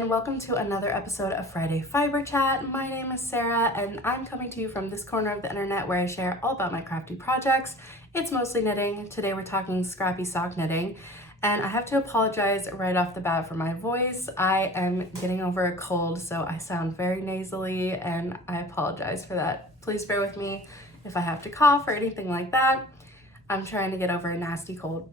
and welcome to another episode of Friday Fiber Chat. My name is Sarah and I'm coming to you from this corner of the internet where I share all about my crafty projects. It's mostly knitting. Today we're talking scrappy sock knitting, and I have to apologize right off the bat for my voice. I am getting over a cold, so I sound very nasally and I apologize for that. Please bear with me if I have to cough or anything like that. I'm trying to get over a nasty cold.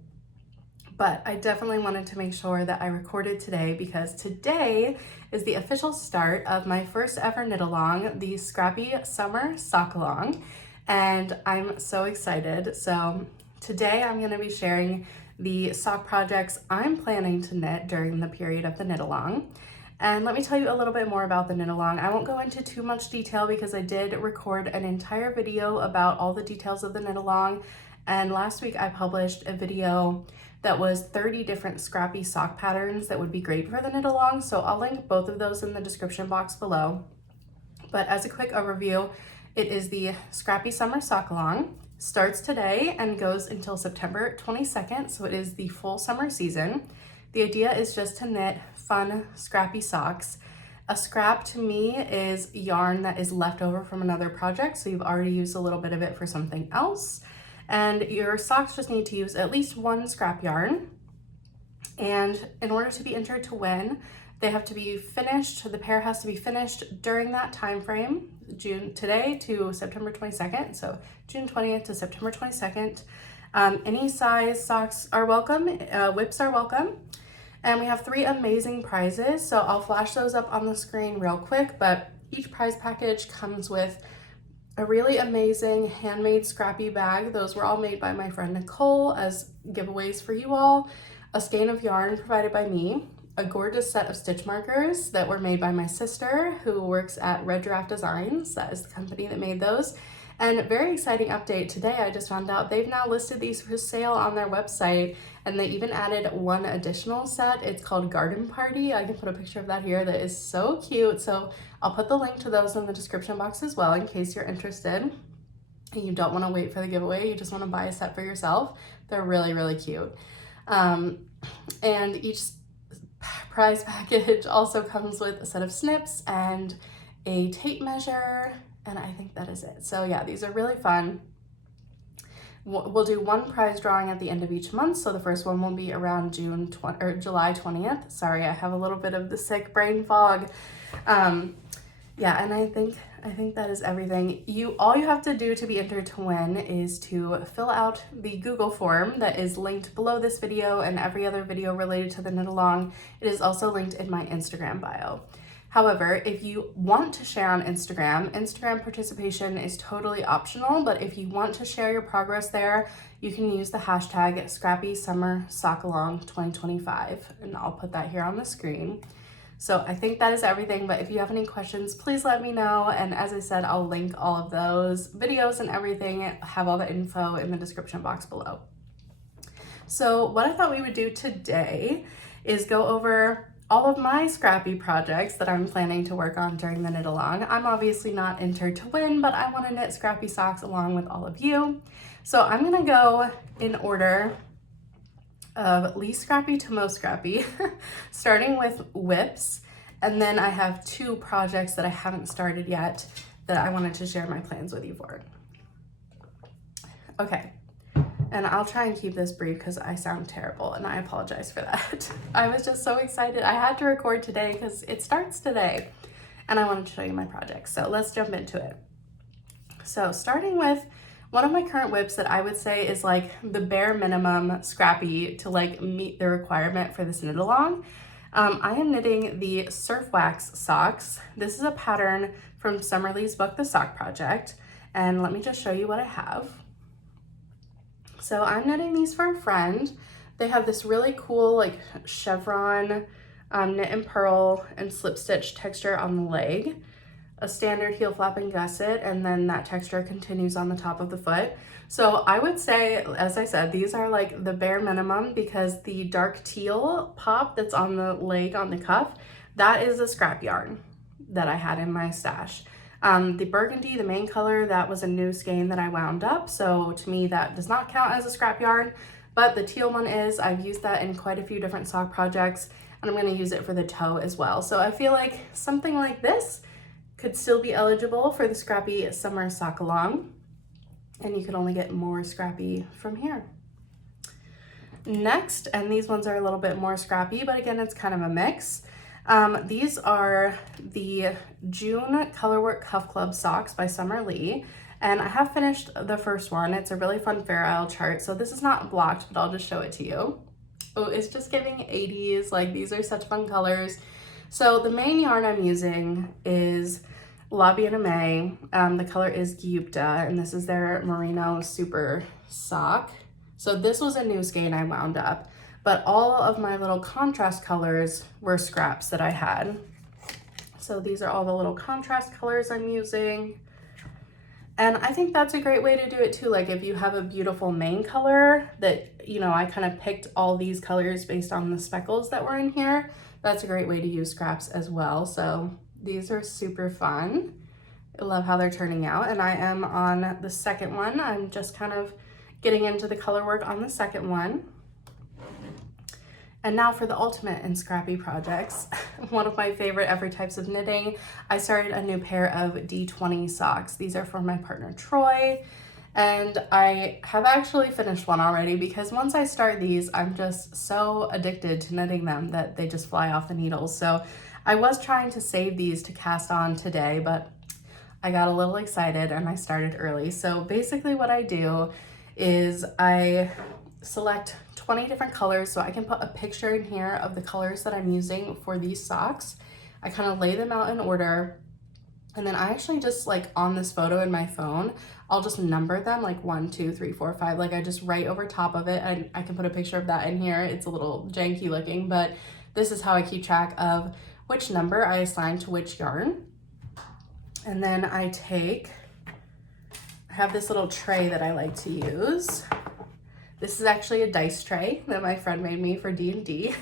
But I definitely wanted to make sure that I recorded today because today is the official start of my first ever knit along, the Scrappy Summer Sock Along, and I'm so excited. So today I'm going to be sharing the sock projects I'm planning to knit during the period of the knit along. And let me tell you a little bit more about the knit along. I won't go into too much detail because I did record an entire video about all the details of the knit along, and last week I published a video that was 30 different scrappy sock patterns that would be great for the knit along, so I'll link both of those in the description box below. But as a quick overview, it is the Scrappy Summer Sock Along. Starts today and goes until September 22nd, so it is the full summer season. The idea is just to knit fun scrappy socks. A scrap to me is yarn that is left over from another project, so you've already used a little bit of it for something else. And your socks just need to use at least one scrap yarn. And in order to be entered to win, they have to be finished, the pair has to be finished during that time frame, June today to September 22nd, so June 20th to September 22nd. Any size socks are welcome, whips are welcome. And we have 3 amazing prizes, so I'll flash those up on the screen real quick, but each prize package comes with a really amazing handmade scrappy bag. Those were all made by my friend Nicole as giveaways for you all. A skein of yarn provided by me. A gorgeous set of stitch markers that were made by my sister who works at Red Giraffe Designs. That is the company that made those. And very exciting update today, I just found out they've now listed these for sale on their website, and they even added one additional set. It's called Garden Party. I can put a picture of that here. That is so cute. So I'll put the link to those in the description box as well in case you're interested and you don't want to wait for the giveaway. You just want to buy a set for yourself. They're really, really cute. And each prize package also comes with a set of snips and a tape measure, and I think that is it. So yeah, these are really fun. We'll do one prize drawing at the end of each month. So the first one will be around July 20th. Sorry, I have a little bit of the sick brain fog. Yeah, and I think that is everything. All you have to do to be entered to win is to fill out the Google form that is linked below this video and every other video related to the knit along. It is also linked in my Instagram bio. However, if you want to share on Instagram participation is totally optional, but if you want to share your progress there, you can use the hashtag Scrappy Summer Sock Along 2025, and I'll put that here on the screen. So I think that is everything, but if you have any questions, please let me know. And as I said, I'll link all of those videos and everything, have all the info in the description box below. So what I thought we would do today is go over all of my scrappy projects that I'm planning to work on during the knit along. I'm obviously not entered to win, but I want to knit scrappy socks along with all of you. So I'm gonna go in order of least scrappy to most scrappy, starting with whips. And then I have 2 projects that I haven't started yet that I wanted to share my plans with you for. Okay. And I'll try and keep this brief because I sound terrible and I apologize for that. I was just so excited. I had to record today because it starts today and I wanted to show you my project. So let's jump into it. So starting with one of my current whips that I would say is like the bare minimum scrappy to like meet the requirement for this knit along. I am knitting the Surf Wax socks. This is a pattern from Summerlee's book, The Sock Project. And let me just show you what I have. So I'm knitting these for a friend. They have this really cool like chevron knit and purl and slip stitch texture on the leg, a standard heel flap and gusset, and then that texture continues on the top of the foot. So I would say, as I said, these are like the bare minimum because the dark teal pop that's on the leg on the cuff, that is a scrap yarn that I had in my stash. The burgundy, the main color, that was a new skein that I wound up. So to me, that does not count as a scrap yarn, but the teal one is. I've used that in quite a few different sock projects, and and I'm gonna use it for the toe as well. So I feel like something like this could still be eligible for the Scrappy Summer Sock Along, and you could only get more Scrappy from here. Next, and these ones are a little bit more scrappy, but again, it's kind of a mix. These are the June Colorwork Cuff Club socks by Summer Lee, and I have finished the first one. It's a really fun Fair Isle chart, so this is not blocked, but I'll just show it to you. Oh, it's just giving 80s, like these are such fun colors. So the main yarn I'm using is La Bien Aimée. The color is Gyupta, and this is their Merino Super Sock. So this was a new skein I wound up, but all of my little contrast colors were scraps that I had. So these are all the little contrast colors I'm using. And I think that's a great way to do it too. Like if you have a beautiful main color that, you know, I kind of picked all these colors based on the speckles that were in here. That's a great way to use scraps as well. So these are super fun. I love how they're turning out. And I am on the second one. I'm just kind of getting into the color work on the second one. And now for the ultimate in scrappy projects, one of my favorite ever types of knitting, I started a new pair of D20 socks. These are for my partner Troy, and I have actually finished one already because once I start these, I'm just so addicted to knitting them that they just fly off the needles. So I was trying to save these to cast on today, but I got a little excited and I started early. So basically what I do is I select 20 different colors, so I can put a picture in here of the colors that I'm using for these socks. I kind of lay them out in order, and then I actually just, like, on this photo in my phone, I'll just number them like 1, 2, 3, 4, 5. Like I just write over top of it, and I can put a picture of that in here. It's a little janky looking, but this is how I keep track of which number I assign to which yarn. And then I have this little tray that I like to use. This is actually a dice tray that my friend made me for D&D.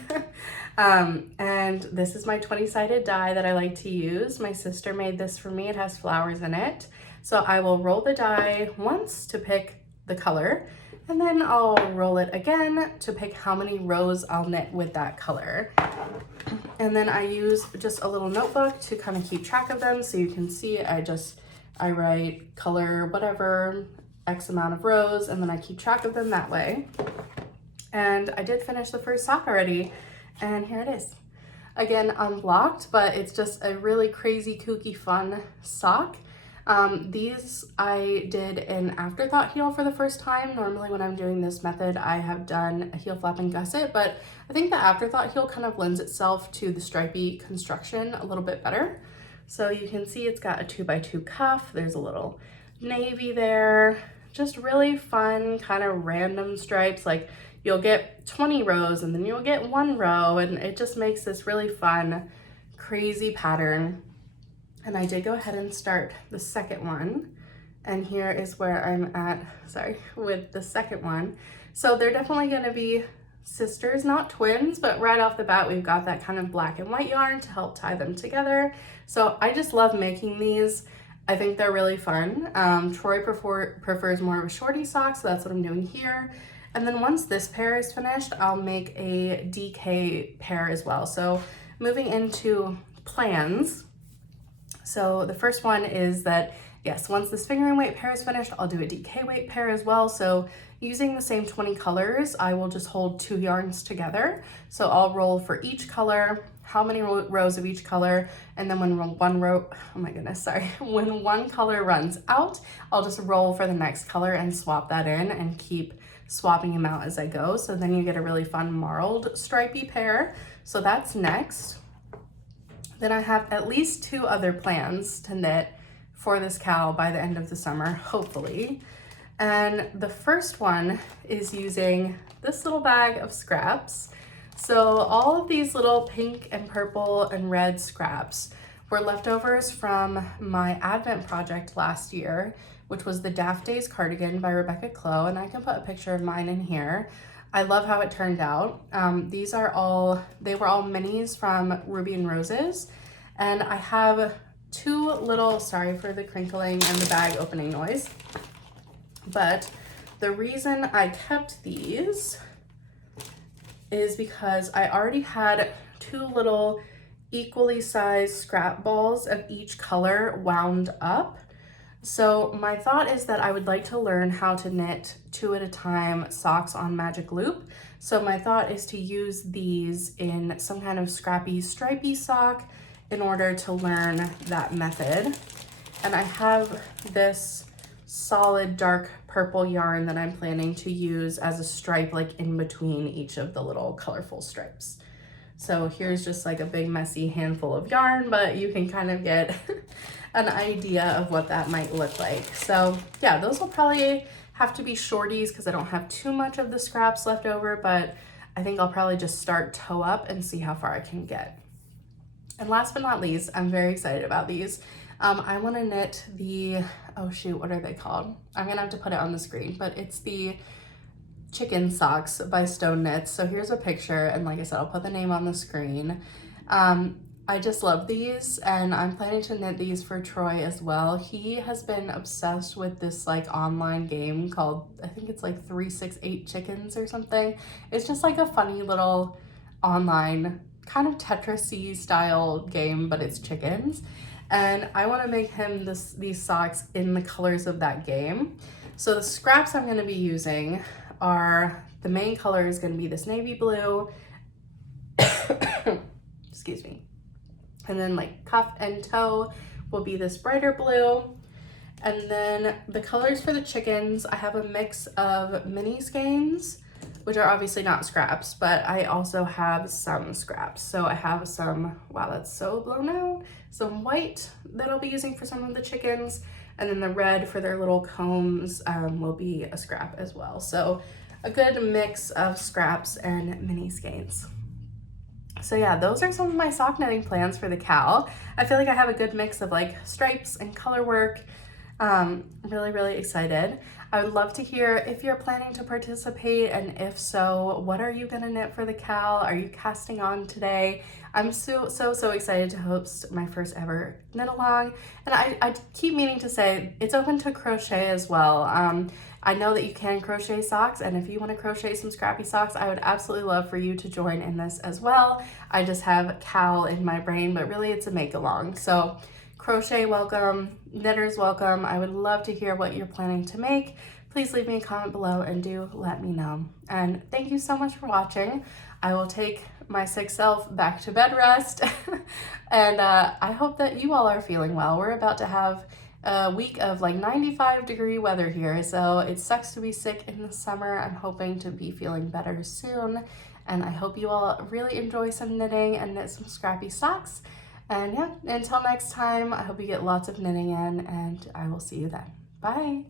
And this is my 20-sided die that I like to use. My sister made this for me. It has flowers in it. So I will roll the die once to pick the color, and then I'll roll it again to pick how many rows I'll knit with that color. And then I use just a little notebook to kind of keep track of them. So you can see I write color, whatever, X amount of rows, and then I keep track of them that way. And I did finish the first sock already, and here it is. Again, unblocked, but it's just a really crazy, kooky, fun sock. These I did an afterthought heel for the first time. Normally when I'm doing this method, I have done a heel flap and gusset, but I think the afterthought heel kind of lends itself to the stripy construction a little bit better. So you can see it's got a 2x2 cuff. There's a little navy there. Just really fun, kind of random stripes. Like you'll get 20 rows and then you'll get 1 row, and it just makes this really fun, crazy pattern. And I did go ahead and start the second one. And here is where I'm at, with the second one. So they're definitely gonna be sisters, not twins, but right off the bat, we've got that kind of black and white yarn to help tie them together. So I just love making these. I think they're really fun. Troy prefers more of a shorty sock, so that's what I'm doing here. And then once this pair is finished, I'll make a DK pair as well. So moving into plans. So the first one is that, yes, once this fingering weight pair is finished, I'll do a DK weight pair as well. So using the same 20 colors, I will just hold 2 yarns together. So I'll roll for each color, how many rows of each color, and then when when one color runs out, I'll just roll for the next color and swap that in and keep swapping them out as I go. So then you get a really fun marled stripy pair. So that's next. Then I have at least 2 other plans to knit for this cowl by the end of the summer, hopefully. And the first one is using this little bag of scraps. So all of these little pink and purple and red scraps were leftovers from my Advent project last year, which was the Daft Days cardigan by Rebecca Clow, and I can put a picture of mine in here. I love how it turned out. They were all minis from Ruby and Roses, and I have 2 little, sorry for the crinkling and the bag opening noise, but the reason I kept these is because I already had 2 little equally sized scrap balls of each color wound up. So my thought is that I would like to learn how to knit 2 at a time socks on magic loop. So my thought is to use these in some kind of scrappy stripy sock in order to learn that method. And I have this solid dark purple yarn that I'm planning to use as a stripe like in between each of the little colorful stripes. So here's just like a big messy handful of yarn, but you can kind of get an idea of what that might look like. So yeah, those will probably have to be shorties because I don't have too much of the scraps left over, but I think I'll probably just start toe up and see how far I can get. And last but not least, I'm very excited about these. I want to knit the, oh shoot, what are they called? I'm gonna have to put it on the screen, but it's the chicken socks by Stone Knits. So here's a picture, and like I said, I'll put the name on the screen. I just love these, and I'm planning to knit these for Troy as well. He has been obsessed with this like online game called, I think it's like 368 Chickens or something. It's just like a funny little online kind of Tetris-y style game, but it's chickens. And I want to make him these socks in the colors of that game. So the scraps I'm going to be using are, the main color is going to be this navy blue, excuse me, and then like cuff and toe will be this brighter blue. And then the colors for the chickens, I have a mix of mini skeins, which are obviously not scraps, but I also have some scraps. So I have some, wow, that's so blown out, some white that I'll be using for some of the chickens, and then the red for their little combs will be a scrap as well. So a good mix of scraps and mini skeins. So yeah, those are some of my sock knitting plans for the cowl. I feel like I have a good mix of like stripes and color work. Really, really excited. I would love to hear if you're planning to participate, and if so, what are you gonna knit for the cowl? Are you casting on today? I'm so excited to host my first ever knit along. And I keep meaning to say it's open to crochet as well. I know that you can crochet socks, and if you want to crochet some scrappy socks, I would absolutely love for you to join in this as well. I just have cowl in my brain, but really it's a make along. So crochet welcome, knitters welcome. I would love to hear what you're planning to make. Please leave me a comment below and do let me know. And thank you so much for watching. I will take my sick self back to bed rest. And I hope that you all are feeling well. We're about to have a week of like 95-degree weather here, so it sucks to be sick in the summer. I'm hoping to be feeling better soon, and I hope you all really enjoy some knitting and knit some scrappy socks. And yeah, until next time, I hope you get lots of knitting in, and I will see you then. Bye!